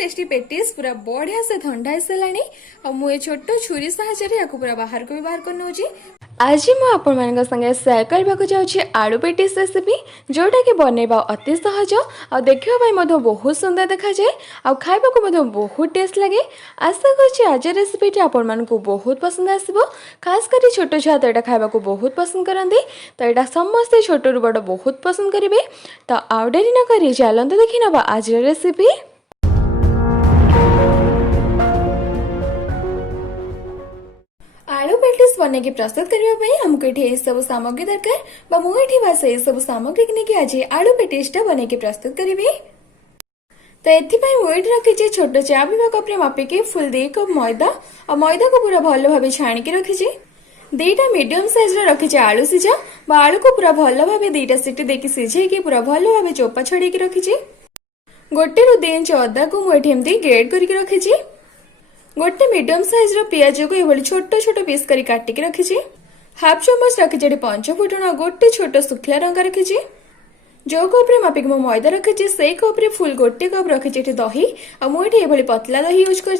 Tasty patties पूरा बढ़िया से ठंडा हेसलानी आ मु ए छोट छुरी साहाय्य या पूरा बाहर को भी बाहर कर नउची। आज मु आपण मान संगे शेयर करबा जाऊँगी आलू पेटिस रेसिपी जोटा कि बनैबा अति सहज आ देखा बहुत सुंदर देखा जाए आ खाइबा बहुत टेस्ट लगे। आशा कर आज रेसिपी आपण मानक बहुत पसंद आसो, खास कर छोट छुआ तो यहाँ खाइबा बहुत पसंद करते, तो यहाँ समस्ते छोट रू बड़ बहुत पसंद करेंगे। तो आउ डेरी न करी चलते देखी नवा आज रेसिपी। आलू पेटिस बने के प्रस्तुत करने हमको ये सब सामग्री दरकार मुझे सब सामग्री नहीं आज आलू पेटिस बने के प्रस्तुत करी। तो एथिपाई वेट रखी छोट चा पीवा कप मापिकी फुल 2 कप मैदा और मैदा को पूरा भल भाव छाणिकी रखी 2टा मीडियम साइज रखी आलू सीझा आलू को पूरा भल भाव 2टा सीटी देकी सीझेकी पूरा भल भाव चोपा छड़ेकी रखी 1 ରୁ 2 इंच अदा को मुझे ग्रेड करके रखी। गोटे मीडियम साइज पियाज को ये छोट छोट पीस करी काटिकी रखी। हाफ चमच रखी 5 फुटण और गोटे छोट सुखला रंगा रखी। जो कप मापिक मो मैदा रखी से कप फुल 1 कप रखी दही और मुझे पतला दही यूज कर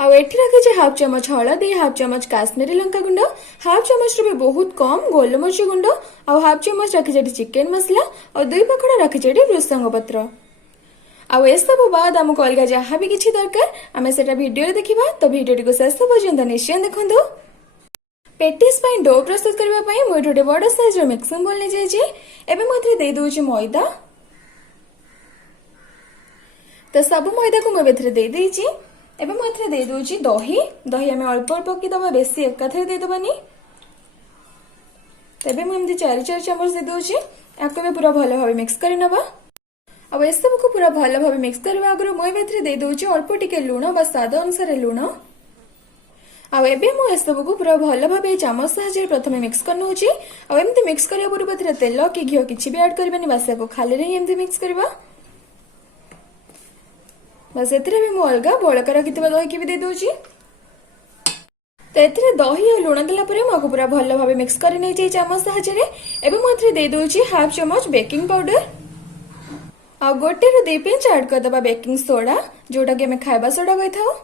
रखी हाफ चमच हलदी, हाफ चमच काश्मीरी लंका गुंड, हाफ चमच रू बहुत कम गोलमरिच गुंड और हाफ चमच रखी चिकेन मसला और 2 पकड़ा रखी भृसंग पत्र। आउ ए सब बाद आमको अलग जहाँ भी किसी दरकार आम से भिडियो देखा, तो भिडियो को शेष पर्यंत निश्चय देखु। पेटिस डो प्रस्तुत करने मुझे बड़ साइज मिक्सिंग बोल नहीं जाए दे दूची मैदा। तो सब मैदा को मुझे दे देची दे दूची दही। दही आम अल्प अल्प पकईदबा बेसी एकाथरे देदबानी। तेबे मुझे 4 चमच दे दूची या पूरा भल भाव मिक्स कर नवा। अब ए सब को पूरा भल भाव मिक्स करने आगे मुझे दे दूची अल्प टिके लुण बा स्वाद अनुसार लुण। आबे सब को पूरा भल भाव चामच साहाय्य प्रथम मिक्स करनउची। मिक्स करने पूर्व तेल कि घी किसी भी ऐड करबेनी, बस को खाली रे एमती मिक्स करबा। बस एथिरे भी मु अलगा बळका रखितबा दही की भी दे दूची। तो एथिरे दही और लुण देला परे मको पूरा भल भाव मिक्स कर नै जाई चामच साहाय्य रे। एबे मु एथिरे दे दूची हाफ चमच बेकिंग पाउडर आ 1 ରୁ 2 पिंच ऐड कर दबा बेकिंग सोडा जोटा कि हमें खाइबा सोडा कहि थाओ।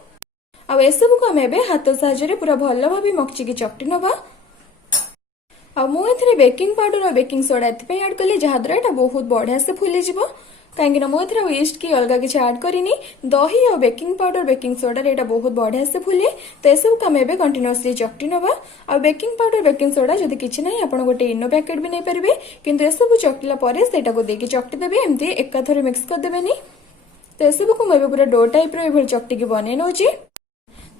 अब ए सब को हम एबे हाथ साहाय्य पूरा भल भाव मक्चिकी चकटी नबा। मुझे बेकिंग पाउडर और बेकिंग सोडा एथि ऐड कली जहाँ द्वारा एटा बहुत बढ़िया से फुली जीवो, कहीं मुझे ईस्ट की अलग किसी ऐड करनी। दही और बेकिंग पाउडर बेकिंग सोडा एटा बहुत बढ़िया से फुले। तो सब को एबे कंटिन्यूअसली चकटी नबा। और बेकिंग पाउडर बेकिंग सोडा जदि किछि नहीं आपण गोटे इनो पैकेट भी नहीं पारे, किंतु ए सब चकटिला परे सेटा को देकी चकटी देबे, एमती एकाथरे मिक्स कर देबेनी। तो ए सब को मैं पूरा डो टाइप रो चकटी की बनै नउची।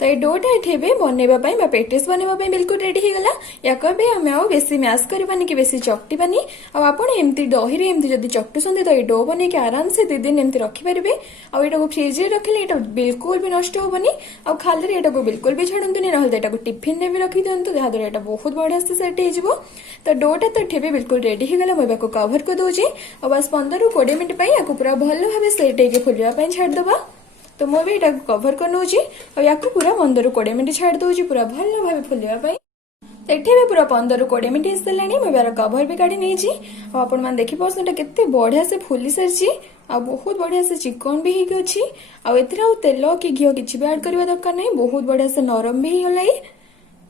तो ये डोटा ये बनवाई पेटिस बनवाई बिल्कुल रेडी हो गला। या कबे आम आउ बेसी मैश करबानी कि बेसी चकटिबानी। आपड़ एमती दही एमती जदि चकटुंट तो ये डो बन के आराम से 2 दिन एमती रखिपारे। आटा को फ्रिज में रखिले ये बिल्कुल भी नष्ट होबनी। आ खाली यहाँ को बिल्कुल भी छाड़तुनि, ना यहाँ को टिफिन में भी रखी दिंतु जहाँ द्वारा यहाँ बहुत बढ़िया से सेट हो। तो डोटा तो ये बिल्कुल रेडी हो गला। मुझे कवर कर दूसरी और बस 15 ରୁ 20 मिनट पूरा भल भाव सेट होकर फुलवाई छाड़दबा। तो मुझे ये कवर कर नौची और या पूरा 15 ରୁ 20 मिनट छाड़ दूसरी पूरा भल भाव फुलवाई। तो ये भी पूरा 15 ରୁ 20 मिनट हो मुझे यार कवर भी काढ़ी नहीं। आपण मैंने देखिए केते बढ़िया से फुली सारी आ बहुत बढ़िया से चिकन भी होगी। आउ तेल कि घी किसी भी ऐड करवा दरकार नहीं, बहुत बढ़िया से नरम भी होगा।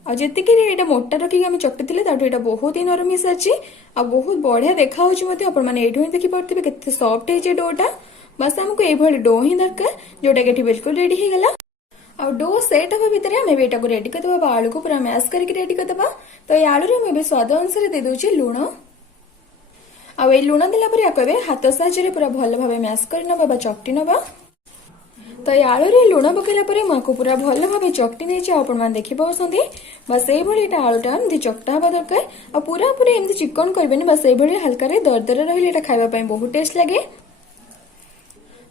आती मोटा रखिक आम चकटी ये बहुत ही नरम हो सारी आ बहुत बढ़िया देखा आपने देखिपे के सफ्ट है डोटा। बस आमको ये डो ही दरकार जोटा कि बिल्कुल रेडी हो गला। आ डो सेट हवा भितर आम एटा को रेडी करदबा। आलू को पूरा मैश करके रेडी करदबा। तो ये आलू में स्वाद अनुसार दे दूची लुण। आ लुण देला पर या हाथ साहाय्य पूरा भल भाव मैश कर नबा चकटी नबा। तो ये आलू रे लुण पकेला पर मुझे पूरा भल भाव चकटी नहीं आप देखिए। बस ये आलूटा एमती चकटा हवा दरकार। आ पूरा पूरा एमती चिकन करबेनी, बस ये हल्का दरदर रही खावाई बहुत टेस्ट लगे।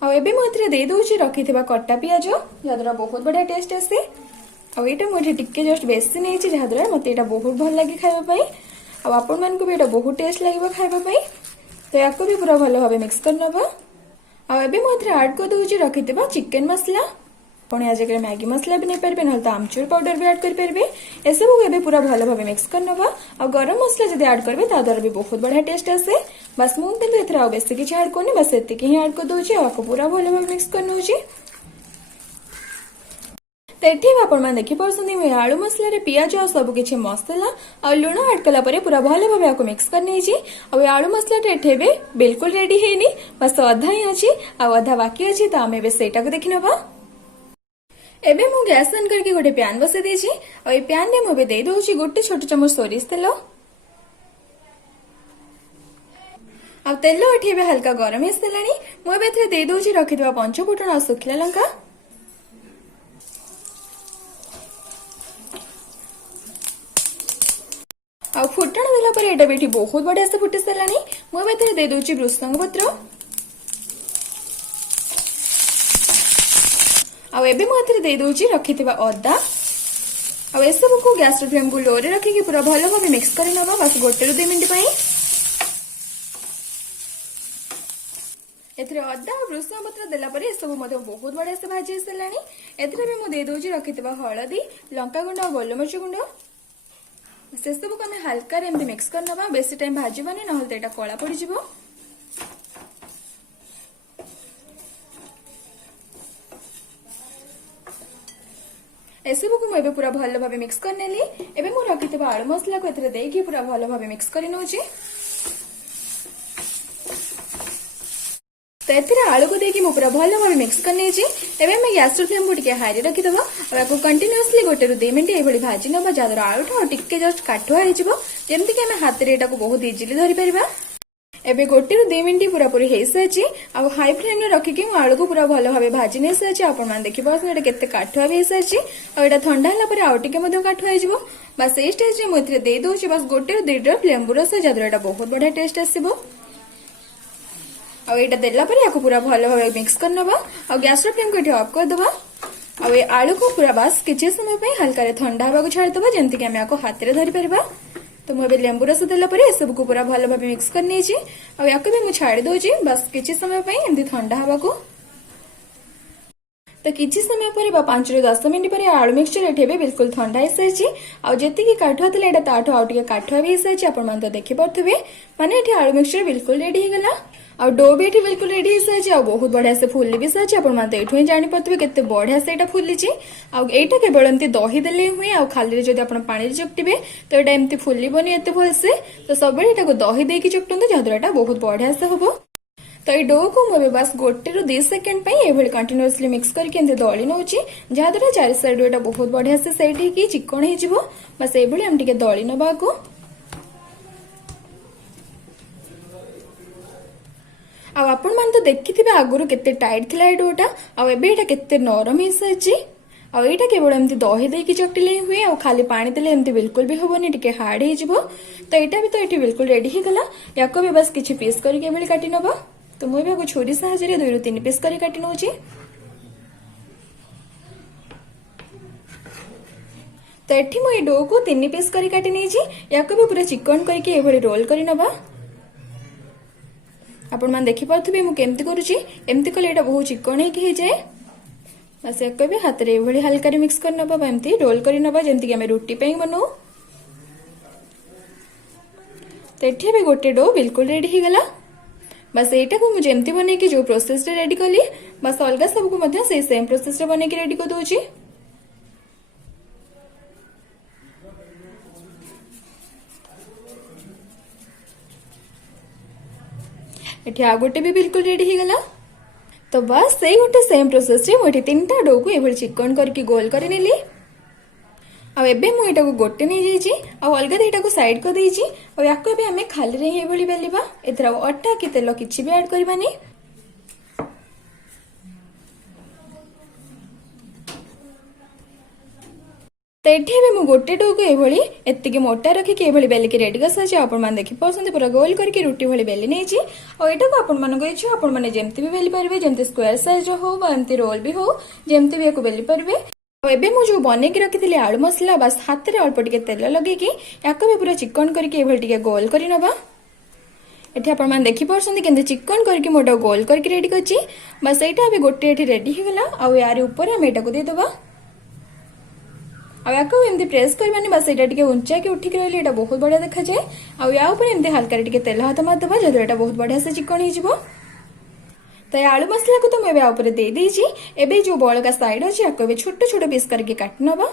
आबे दे दूची रखी कटा पियाज जहाँ बहुत बढ़िया टेस्ट आसे। आईटा मुझे टिके जस्ट बेसी नहीं जहाँ द्वारा मत बहुत भल लगे खावाई। आपण मानक भी बहुत टेस्ट लगे खावाई। तो या भी पूरा भल भाव मिक्स कर नबा। आबे मुझे ऐड कर दूची रखी चिकेन मसला। ଆପଣ या जगह मैगी मसला भी नहीं पारे ना तो आमचूर पाउडर भी ऐड करेंगे। ए सब को पूरा भल भाव मिक्स करनवा और गरम मसला जब ऐड करेंगे ता द्वारा भी बहुत बढ़िया टेस्ट आसे। बस मुझे एथर बेस किसी ऐड करनी बस एतिक ही ऐड कर दूसरी आपको पूरा भल भाव मिक्स करनौची। तो ये आपण देखिपुर आलू मसला रे पियाज और सबकि मसला और लुण ऐड कला पूरा भल भाव मिक्स कर आलू मसला एठे बिल्कुल रेडी है बस अधा ही अच्छी आधा बाकी अच्छी तो आम सेटा को देखी नवा। एबे मु गैस ऑन करके गोटे पैन बसे देछि और ए पैन रे मुबे दे दोछि गोटे छोट चम्मच सोरिष तेल आ तेल एठी बे हल्का गरम हे सलानी मु एबे एथे दे दोछि रखितबा पंच फुटन और सुखिला लंका आ फुटण देला पर एटा बेठी बहुत बढ़िया से फुटी सलानी मु एबे एथे दे दोछि भृषंग पत्र आ एबे मु एथे दे दोछि रखितबा अदा आ ए सब को गैस फ्लेम को लो रे रखिके पूरा भलो भाबे मिक्स करि नबा बस गोटे रु 2 मिनिट पई। एथरे अदा और भृषंग पत्र देला परे ए सब मते बहुत बढ़िया से भाजी सलानी एथरे भी मु दे दोछि रखितबा हळदी लंका गुंड और गोलमरिच गुंड से सब को हमें हल्का एमती मिक्स करनबा बेसी टाइम भाजीबानी न होले एटा कळा पड़ी जिवो। एसबू को मुझे पूरा भल भाव मिक्स करनेली एबे मु रखितबा आलू मसला को एथरे देकी पूरा भल भाव मिक्स करि नउची। तो एथरे आलू को देकी मु पूरा भल भाव मिक्स करने छी एबे मैं गैस फ्लेम को टिके हाई रे रखिदबा और आपको कंटीन्यूअसली गोटे रु 2 मिनिट एभली भाजी नबा जादर आलू ठा टिके जस्ट काठुआ हे जिवो जेमति कि हम हाथ रे एटा को बहुत इजीली धरि परिबा। एबे गोटे रु 2 मिनिट पूरा पूरी हे साची आ हाई फ्लेम रे रखिके मु आलू को पूरा भल भाबे भाजी नै साची आपण मान देखि पास एटा केते काठुआ भी साची आ एटा ठंडा हला परे आउ टिके मधे काठुआ हे जिवो बस ए स्टेज रे मु एथरे दे दोछि बस गोटे रु 1.5 ड्रॉप लेंबू रस जादर एटा बहुत बढ़िया टेस्ट आसीबो। आ एटा देला परे याको पूरा भल भाबे मिक्स करनबा आ गैस रो फ्लेम को एठी ऑफ कर दबा आ ए आलू को पूरा बस किछि समय पे हल्का रे ठंडा हबा को छाड़ दबा जेंति कि हम याको हाथ रे धरि परिबा। तो मुझे लेंबू रस देला परे ए सब को पूरा भल भाबे मिक्स करनी छी आ याको भी मु छाड़ी दोछि बस किछि समय पे एमती ठंडा हबा को। तो किछि समय पर 5 रु 10 मिनिट पर आलू मिक्सचर एठे भी बिल्कुल ठंडा हे साची आ जेति की काठुआ तले एटा ताठो आउ टिके काठुआ भी हे साची आपण मान तो देखि परथबे माने एठे आलू मिक्सचर बिल्कुल रेडी हे गला आ डो भी एठी बिल्कुल रेडी हे साची आ बहुत बढ़िया से फुल्ली भी साची आपण मान तो एठो ही जानि परथबे केते बढ़िया से एटा फुल्ली छी आ एटा केवल एमती दही देले हुए आ खाली रे जदी आपण पानी रे चकटिबे तो एटा एमती फुल्ली बनी एते भल से तो सब एटा को दही दे की चकटंते जादर एटा बहुत बढ़िया से होबो। तो ये डो को मुझे बस गोटे रु 2 सेकेंड पे ये कंटिन्यूअसली मिक्स करके एमती दली नउची जादर चारि साइड एटा बहुत बढ़िया से सेट ही चिकन हे जिवो बस ए भली हम टिके दली नबा को आ आपण मान तो देखिथिबे आगुरु केते टाइट थिला ए डोटा आ एबे एटा केते नरम हे साची आ एटा केवल एमती दही देकी चकटिले हुए आ खाली पानी देले एमती बिल्कुल भी होबनी टिके हार्ड हे जिवो। तो एटा भी तो एठी बिल्कुल रेडी हे गला याको भी बस किछि पीस करके एबे काटी नबा। तो मुझे भी छुरी साहाଯ୍ୟରେ 2 ରୁ 3 पीस करी काटी नउची। तो एठी मु ए डो को 3 पीस करी काटी नै छी याको भी पूरा चिकन करके एभली रोल करी नबा। आपण मान देखि परथबे मु केमति करूची एमति कले एटा बहुत चिकन हे कि जाय बस याको भी हाथ रे एभली हल्का रे मिक्स कर नबा एमति रोल करी नबा जेंति कि हम रोटी पे बनाऊ। तो एठी भी गोटे डो बिल्कुल रेडी हे गला बस एटा को मुझे एमती बने की जो प्रोसेस रे रेडी कली बस अलगा सब को मध्य से सेम प्रोसेस रे बने की रेडी कर दोची। एठी आ गोटे भी बिल्कुल रेडी हे गला। तो बस से गोटे सेम प्रोसेस रे मोठी 3टा डो को एभली चिकन करके गोल करि नेली आ एबे मु एटा को गोटे नै जाईची आ अलगा देटा को साइड कर देईची आ याको भी हमें खाली रे हे भली बेलिबा एथरा अटा कि तेल किछि भी ऐड करबानी। तो एठी भी मु गोटे डो को एभली एत्तिके मोटा रखि के एभली बेली के रेडी कर आपण मान देखि पसंद पूरा गोल करके रोटी भली बेली नेची आ एटा को आपण मान को इच्छा आपण माने जेमति भी बेली परबे जेमति स्क्वायर साइज हो बा एमति रोल भी हो जेमति भी को बेली परबे। एबे मु जो बने के रखिथिले आलू मसला बस हाथ रे अल्प टिके तेल लगे की याको भी पूरा चिकन करके एभली टिके गोल करि नबा। एठी आपण मान देखि परसंदी केंते चिकन करके मोटा गोल करके रेडी करछि बस एटा अबे गोटे एठी रेडी हो गला आ यार ऊपर हम एटा को दे दबा आ याको एमती प्रेस करबानी बस एटा टिके ऊंचा के उठी के रहले एटा बहुत बढ़िया देखा जाए आ या ऊपर एमती हल्का टिके तेल हाथ मार दबा जदो एटा बहुत बढ़िया से चिकन ही जिवो तो आलू मसला को तो मैं ऊपर दे देछि एबे जो बळका साइड अछि याको एबे छोट छोट पीस करके काट नबा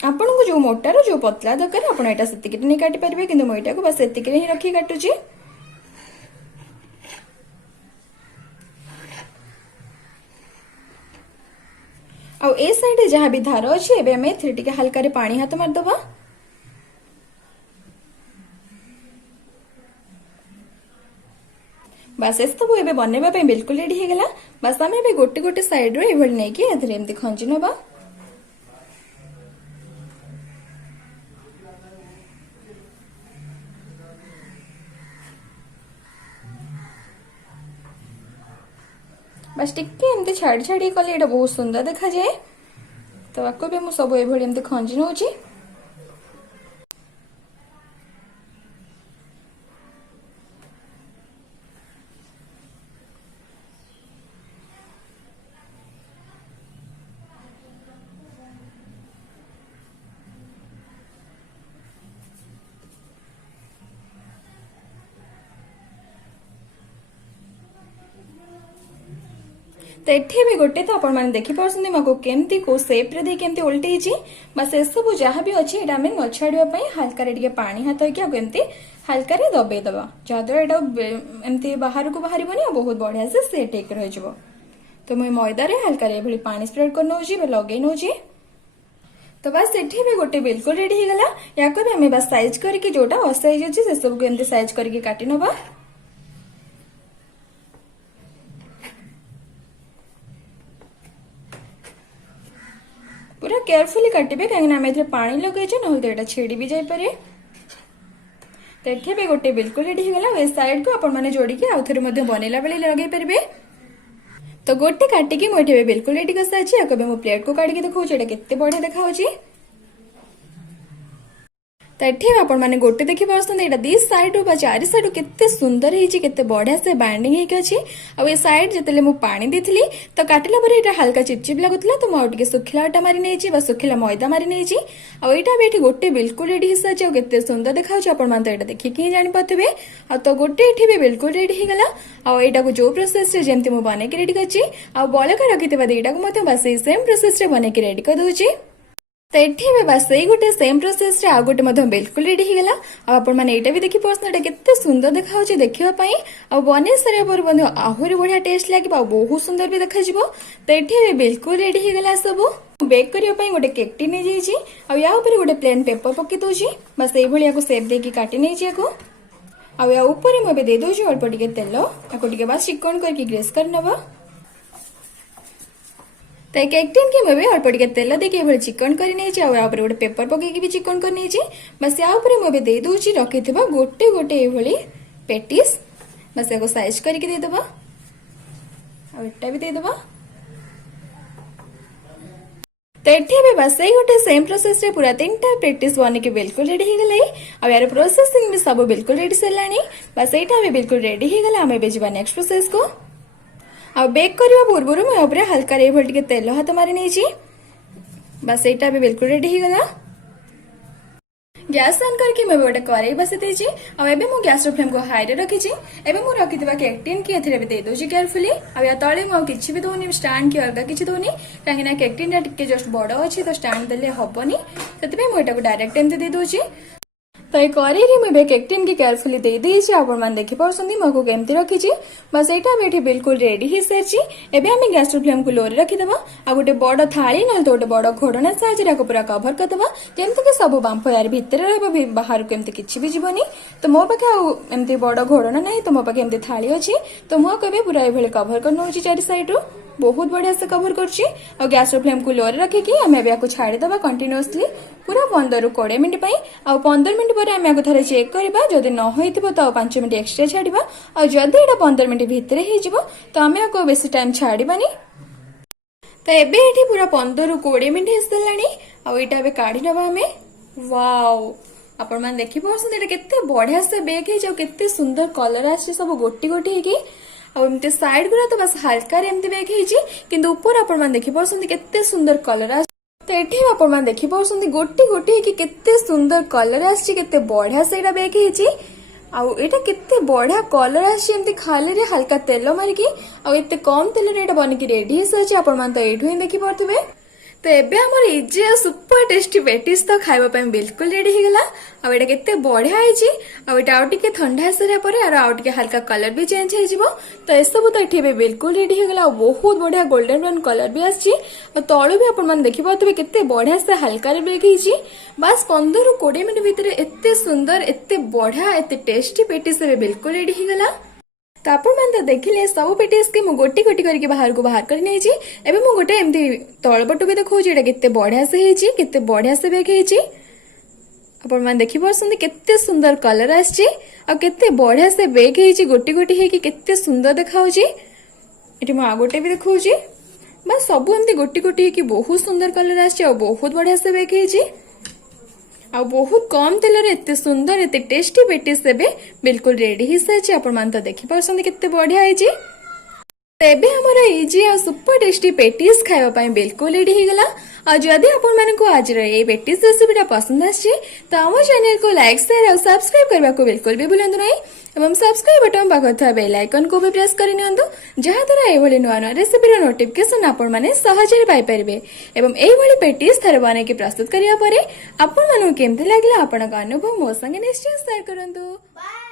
आपन को जो मोटा रो जो पतला दरकार आपण एटा सेतिके नहीं काटी परबे किंतु मोइटा को बस सेतिके ही रखी काटुची आ ए साइड जहां भी धार अछि एबे हमें थ्री टिके हल्का रे पानी हाथ मार दबा बस एस तो एबे बनेबा पे बिल्कुल रेडी हे गेला बस हमें एबे गोटे गोटे साइड रो एभल नै कि एथरे एमती खंजी नबा बस टिके एमती छाड़ी छाड़ी कले एटा बहुत सुंदर देखा जाए तो आको भी मु सब एभली एमती खंजी नउची तो एठी भी गोटे तो आपण माने देखि परसंदी मको केमती को शेप रे दे केमती उल्टी छि बस ए सब जहां भी अछि एटा में न छाडिया पई हल्का रे टिके पानी हाथ होय के केमती हल्का रे दबे दबा जादर एटा एमती बाहर को बाहरी बनी बहुत बढ़िया से सेट एक रह जबो तो मैं मैदा रे हल्का रे भली पानी स्प्रेड कर नउजी बे लगे नउजी तो बस एठी भी गोटे बिल्कुल रेडी हे गला याको भी हमें बस साइज करके जोटा असाइज अछि से सब को एमती साइज करके काटी नबा पूरा केयरफुली काटिबे काहे आम एथरे पानी लगे छ नहल एटा छेड़ी भी जाय पारे तो एठी भी गोटे बिल्कुल रेडी हो गला ए साइड को आपण माने जोड़ी के आउथरे मध्ये बनेला बेले लगे परबे तो गोटे काटी के मोठे बिल्कुल रेडी कसा अछि आकबे मो प्लेट को काटी के देखौ एटा केते बढ़िया देखा होछि तो एठी आपण माने गोटे देखि परसंद एटा दी साइड बा चारि साइड केते सुंदर हेछि केते बढ़िया से बाइंडिंग हेके अछि आ ए साइड जतले मु पानी देथिली तो काटिला पर एटा हल्का चिपचिप लागुतला तो मो टिके सुखिला आटा मारी नेछि बा सुखिला मैदा मारी नेछि आ एटा बेठी गोटे बिल्कुल रेडी हिस्सा छ केते सुंदर देखा होछि आपण मान तो एटा देखि के जानि पथबे आ तो गोटे एठी भी बिल्कुल रेडी हे गला आ एटा को जो प्रोसेस रे जेमति मु बने के रेडी करछि आ बळका रखितबा एटा को मते बस सेम प्रोसेस रे बने के रेडी कर दोछि तो एठी में बस यही गोटे सेम प्रोसेस रे आ गोटे मध्यम बिल्कुल रेडी हो गला आ आपण माने एटा भी देखि परसन एटा केते सुंदर देखा होछि देखिबा पई आ बने सरे पर बंधु आहुरी बढ़िया टेस्ट लागिबा बहुत सुंदर भी देखा जिवो तो एठी भी बिल्कुल रेडी हो गला सब बेक करिया पई गोटे केक टी नै जाईछि आ या ऊपर गोटे प्लेन पेपर पक्की दोछि बस एई भलिया को शेप देकी काटी नै छी को आ या ऊपर में दे दोछि अल्प टिके तेल आको टिके बस चिकन करके ग्रेस करनबा तो केक टीन के मैं अल्प टिके तेल देके एभली चिकन करि नै छी आ ऊपर गोटे पेपर पके के भी चिकन कर नै छी बस या ऊपर मैं दे दोछि रखिथिबा गोटे गोटे एभली पेटिस बस एको साइज करके दे दबा आ एटा भी दे दबा तो एठी भी बस यही गोटे सेम प्रोसेस रे पूरा तीनटा पेटिस बने के बिल्कुल रेडी हो गलै आ यार प्रोसेसिंग भी सब बिल्कुल रेडी सेलानी बस एटा भी बिल्कुल रेडी हो गला हमें बेजबा नेक्स्ट प्रोसेस को आ बेक करबा पूर्व मैं ऊपर हल्का रे भल टिके तेल हाथ मारी नै छी बस एटा भी बिल्कुल रेडी हो गला गैस ऑन करके मैं गोटे कढ़ाई बसे देछि आ एबे मु गैस रो फ्लेम को हाई रे रखी छी एबे मु रखितबा केक टिन के एथरे भी दे दोछि केयरफुली आ या तळे मु किछि भी दोनी स्टैंड के अलगा किछि दोनी काहे ना केक टिन टिके जस्ट बडो अछि तो स्टैंड देले हबनी सेतबे मु एटा को डायरेक्ट एमते दे दोछि तो ये कढ़ाई रे मैं केक टिन के केयरफुली दे देछि आपण मान देखि परसंदी मको केमती रखी छी बस एटा बेठी बिल्कुल रेडी ही सेछि एबे हम गैस रो फ्लेम को लो रे रखि देबा आ गोटे बड़ थाली न तो गोटे बड़ घोड़ना साइज रे को पूरा कवर कर देबा जेमति के सब बांफ यार भीतर रहबो बाहर को एमति किछि भी जीवनी तो मो पाखे एमति बड़ घोड़ना नाही तो मो पाखे एमति थाली अछि तो मो कहबे पूरा एभले कवर कर नउछि चारि साइड रो बहुत बढ़िया से कवर करछि और गैस रो फ्लेम को लो रे रखि कि हम एबे को छाडी देबा कंटीन्यूअसली पूरा 15 रु 20 मिनिट पई आ 15 मिनिट पर हम थरे चेक करबा जदि न होइतिबो तो 5 मिनिट एक्स्ट्रा छाडीबा और जदि एटा 15 मिनिट भीतर हे जिवो तो हम को बेसी टाइम छाडीबानी तो एबे एठी पूरा 15 रु 20 मिनिट हेसलानी आ एटा बे काढी नबा हमें वाओ आपण मान देखि परछन एटा केते बढ़िया से बेक हे जो केते सुंदर कलर आछि सब गोटी गोटी हेकी आ एमते साइड गुरा तो बस हल्का रे एमते बेक हेची किंतु ऊपर आपण मान देखि परछन केते सुंदर कलर आछि तो एठी आपण मान देखि परछन गोटी गोटी हेकी केते सुंदर कलर आछि केते बढ़िया से एटा बेक हेची आउ एटा केते बढ़िया कलर आछि एमते खाली रे हल्का तेल मारिकी आउ एते कम तेल रे एटा बनिकी रेडी हिस अछि आपण मान तो एठु ही देखि परथुबे। तो एबे हमर इजी और सुपर टेस्टी पेटिस तो खाइबा पय बिल्कुल रेडी हो गला आ एटा केते बढ़िया आइची आ एटा आउ टिके ठंडा सरिया परे और आउ टिके हल्का कलर भी चेंज हे जिवो तो ए सब तो एठी बिल्कुल रेडी हो गला बहुत बढ़िया गोल्डन ब्राउन कलर भी आछि और तळु भी आपण मान देखि पाथबे केते बढ़िया से हल्का रे बेक हिची बस 15 ରୁ 20 मिनिट भीतर एते सुंदर एते बढ़िया एते टेस्टी पेटिस बिल्कुल रेडी हो गला। तो आपण मान तो देखिले सब पेटिस के मु गोटी गोटी करके बाहर को बाहर कर नेछि एबे मु गोटे एमती तळपटु भी देखौ जेटा केते बढ़िया से हेछि केते बढ़िया से बेक हेछि आपण मान देखि परछन केते सुंदर कलर आछि आ केते बढ़िया से बेक हेछि गोटी गोटी हेकि केते सुंदर देखाउछि एठी मु आ गोटे भी देखौछि बस सब एमती गोटी गोटी हेकि बहुत सुंदर कलर आछि आ बहुत बढ़िया से बेक हेछि आ बहुत कम तेल रे एते सुंदर एते टेस्टी पेटिस एबे बिल्कुल रेडी हिस अछि आपण मान तो देखि परछन केते बढ़िया आइछि। एबे हमर इजी और सुपर टेस्टी पेटिस खाइबा पय बिल्कुल रेडी हो गला और जदि आपण माने को आज रे ए पेटिस रेसिपीटा पसंद आछि तो हम चैनल को लाइक शेयर और सब्सक्राइब करबा को बिल्कुल भी भूलंतु नै एवं सब्सक्राइब बटन पाखर था बेल आइकन को भी प्रेस करि नियंतु जहा द्वारा ए भली नुवा नुवा रेसिपीर नोटिफिकेशन आपण माने सहजरे पाइ परिबे एवं एई भली पेटिस थरे बने के प्रस्तुत करिया परे आपण मानु केमते लागला आपनका अनुभव मो संगे निश्चय शेयर करंतु।